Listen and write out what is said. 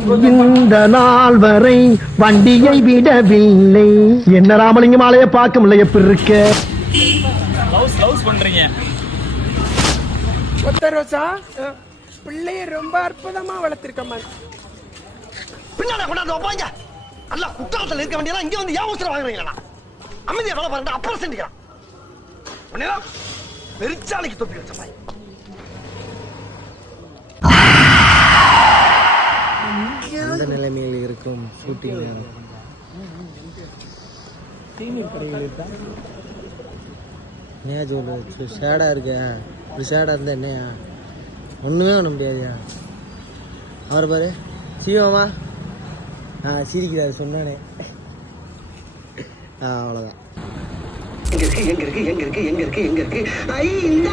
இந்த நாள் வரை வண்டியை விடவில்லை. என்ன ராமலிங்கம் ஆலைய பார்க்க முடியல. எப்படி இருக்க பண்றீங்க ரோசா பிள்ளைய ரொம்ப அற்புதமா வளர்த்திருக்கமா. பின்னாடி கொண்டாந்து வைப்பாங்க. அல்ல குற்றாலத்தில் இருக்க வேண்டியதா இங்க வந்து ஏன் உத்தரவு வாங்குறீங்களா? அமைதியா வேலை பாருங்க. அப்புறம் செஞ்சுக்கலாம். பெருச்சாலைக்கு தொப்பி வச்ச மாதிரி. எந்த நிலைமையில் இருக்கும் ஷூட்டிங் நேரம்? என்ன சொல்லு ஷேடாக இருக்க. இப்படி ஷேடாக இருந்தால் என்னையா ஒன்றுமே பண்ண முடியாதுயா. அவரை பாரு சீவமா சிரிக்கிறாரு சொன்னானே. அவ்வளோதான். எங்க இருக்கு ஐ இந்த